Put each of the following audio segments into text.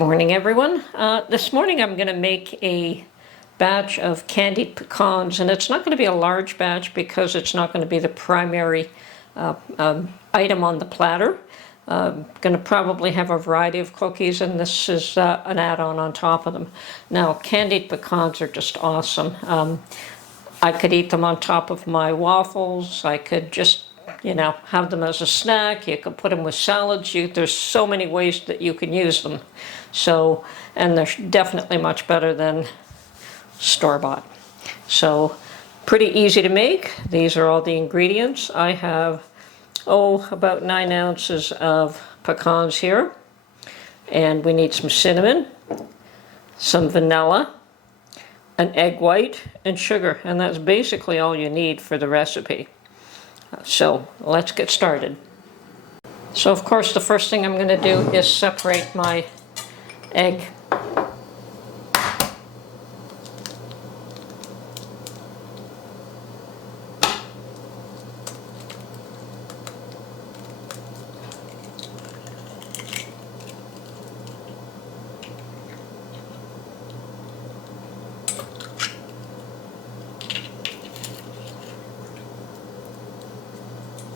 morning, everyone. This morning I'm going to make a batch of candied pecans, and it's not going to be a large batch because it's not going to be the primary item on the platter. Going to probably have a variety of cookies, and this is an add-on on top of them. Now, candied pecans are just awesome. I could eat them on top of my waffles. I could just have them as a snack. You could put them with salads. There's so many ways that you can use them. So, and they're definitely much better than store-bought. So, pretty easy to make. These are all the ingredients. I have, about 9 ounces of pecans here. And we need some cinnamon, some vanilla, an egg white, and sugar. And that's basically all you need for the recipe. So let's get started. So of course the first thing I'm going to do is separate my egg.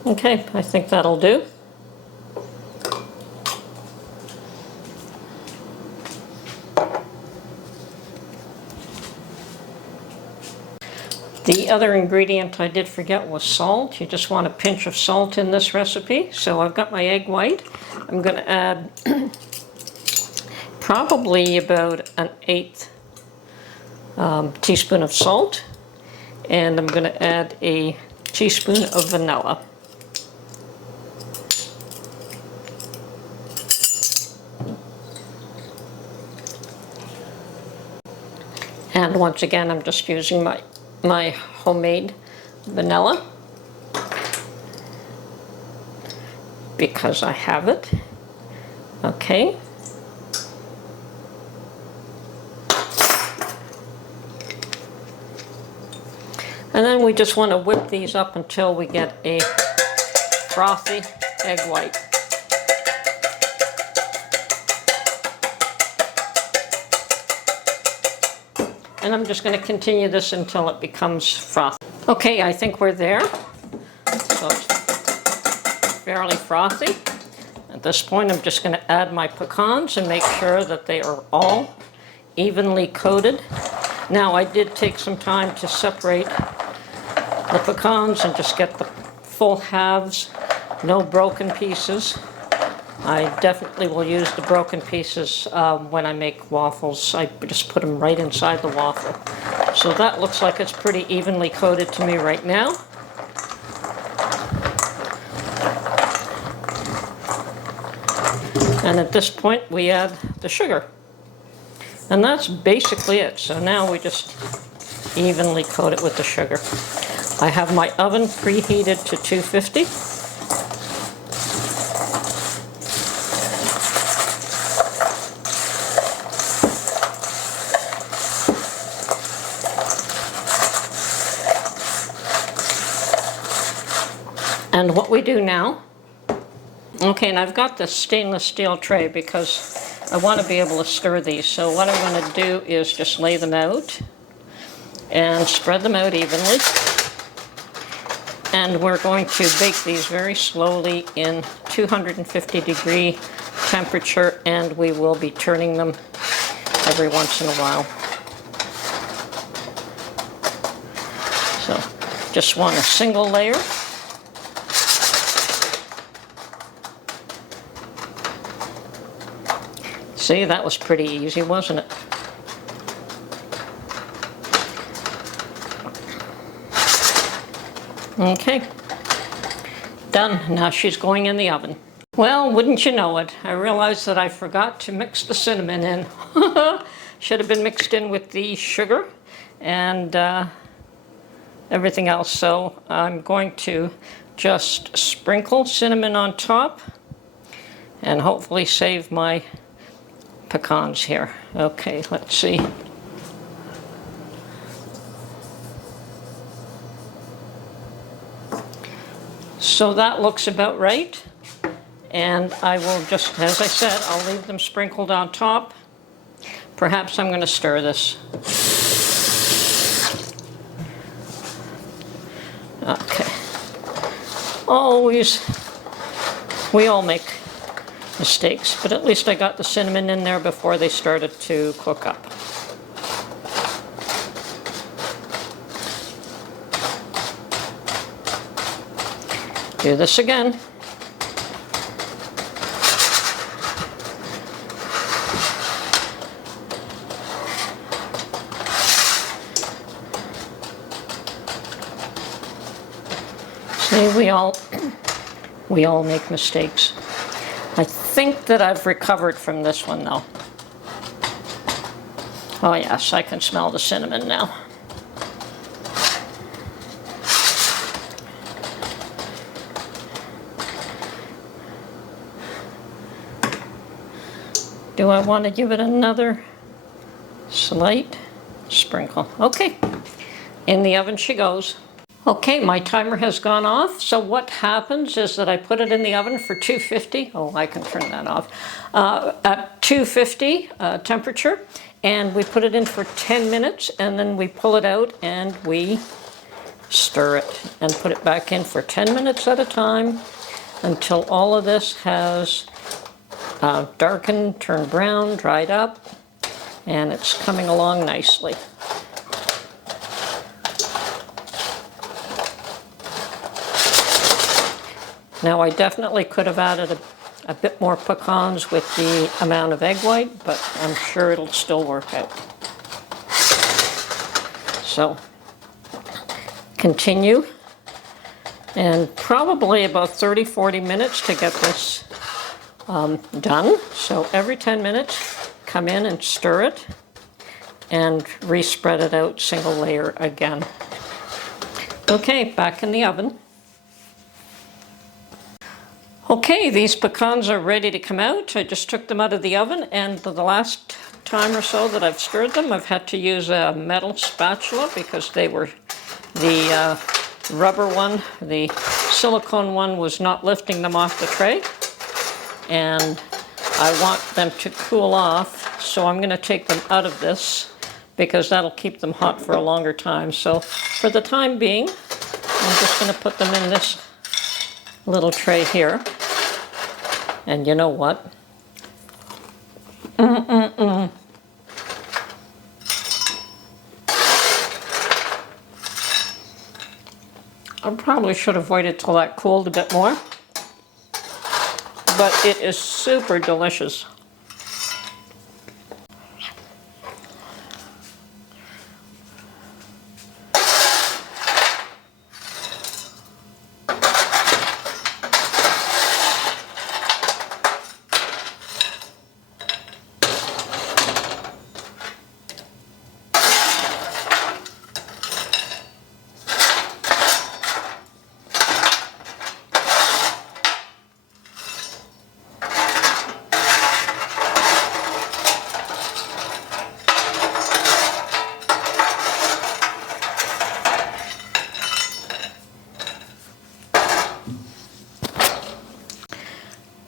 Okay, I think that'll do. The other ingredient I did forget was salt. You just want a pinch of salt in this recipe. So I've got my egg white. I'm going to add probably about an 1/8 teaspoon of salt. And I'm going to add a teaspoon of vanilla. And once again, I'm just using my homemade vanilla because I have it. Okay. And then we just want to whip these up until we get a frothy egg white. And I'm just going to continue this until it becomes frothy. Okay, I think we're there. So it's fairly frothy. At this point, I'm just going to add my pecans and make sure that they are all evenly coated. Now, I did take some time to separate the pecans and just get the full halves, no broken pieces. I definitely will use the broken pieces when I make waffles. I just put them right inside the waffle. So that looks like it's pretty evenly coated to me right now. And at this point we add the sugar. And that's basically it. So now we just evenly coat it with the sugar. I have my oven preheated to 250. And what we do now, okay, and I've got this stainless steel tray because I want to be able to stir these. So what I'm going to do is just lay them out and spread them out evenly. And we're going to bake these very slowly in 250-degree temperature, and we will be turning them every once in a while. So just want a single layer. See, that was pretty easy, wasn't it? Okay, done. Now she's going in the oven. Well, wouldn't you know it, I realized that I forgot to mix the cinnamon in. Should have been mixed in with the sugar and everything else. So I'm going to just sprinkle cinnamon on top and hopefully save my pecans here. Okay, let's see. So that looks about right. and I will just, as I said, I'll leave them sprinkled on top. Perhaps I'm going to stir this. Okay. Always, we all make mistakes, but at least I got the cinnamon in there before they started to cook up. Do this again. See, we all make mistakes. I think that I've recovered from this one though. Oh yes, I can smell the cinnamon now. Do I want to give it another slight sprinkle? Okay, in the oven she goes. Okay, my timer has gone off. So what happens is that I put it in the oven for 250. Oh, I can turn that off. At 250 temperature, and we put it in for 10 minutes, and then we pull it out and we stir it and put it back in for 10 minutes at a time until all of this has darkened, turned brown, dried up, and it's coming along nicely. Now I definitely could have added a bit more pecans with the amount of egg white, but I'm sure it'll still work out. So continue, and probably about 30-40 minutes to get this done. So every 10 minutes, come in and stir it and respread it out single layer again. Okay, back in the oven. Okay, these pecans are ready to come out. I just took them out of the oven, and the last time or so that I've stirred them, I've had to use a metal spatula because they were, the rubber one, the silicone one was not lifting them off the tray. And I want them to cool off, so I'm going to take them out of this because that'll keep them hot for a longer time. So for the time being, I'm just going to put them in this little tray here. And you know what? I probably should have waited till that cooled a bit more, but it is super delicious.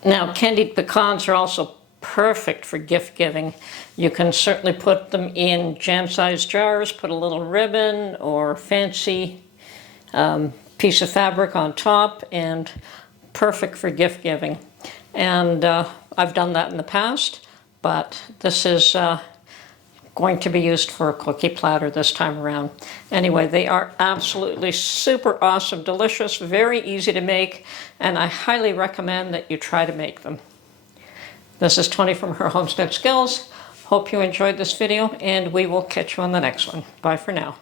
Now, candied pecans are also perfect for gift giving. You can certainly put them in jam-sized jars, put a little ribbon or fancy piece of fabric on top, and perfect for gift giving. And I've done that in the past, but this is going to be used for a cookie platter this time around. Anyway, they are absolutely super awesome, delicious, very easy to make, and I highly recommend that you try to make them. This is Tony from Her Homestead Skills. Hope you enjoyed this video, and we will catch you on the next one. Bye for now.